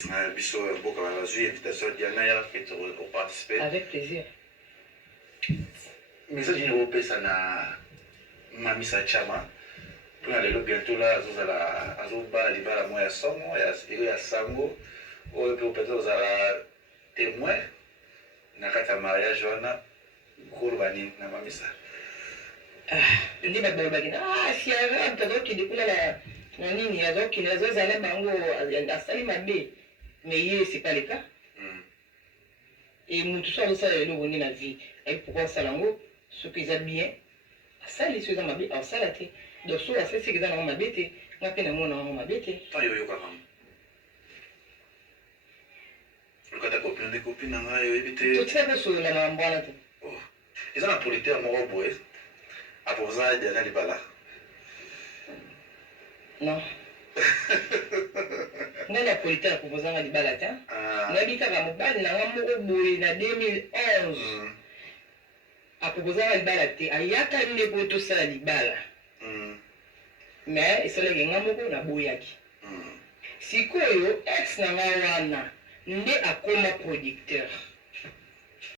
Biso beaucoup à la invitation Diana pour participer. Avec plaisir. Message européen ça na Mamisa Chama. Pour aller bientôt là azoba libala moya somo ya sango o peut-être za témoin na kata mariage wana kurubani na Mamisa. Ndi babagina si ara mtazo kidikula na nini yazo kinazo zala bango asali mabe. Mais hier, c'est pas le cas. Et nous, tout ça, on sait le bonheur de la vie. Et pourquoi ça l'ango, ce qu'ils ont bien, ça les choses dans ma vie, ça la té. Donc, ça, c'est ce qu'ils ont dans ma bête. Moi, peine à moi, dans ma bête. Tant yo quand même. Le cas de des copines, on a évité. Tout ça, c'est sur la mamboine. Oh, ils ont la politique à mon boy. À pour ça, il y a des balas. Non. Nga la politique à proposer à libala ta. Nga bita ka mobali na ngamoko boye na 2011. À proposer à libala te ayaka ne poto sa libala. Mais isole ngamoko na boyaki. Sikoyo ex na wana nde akoma producteur.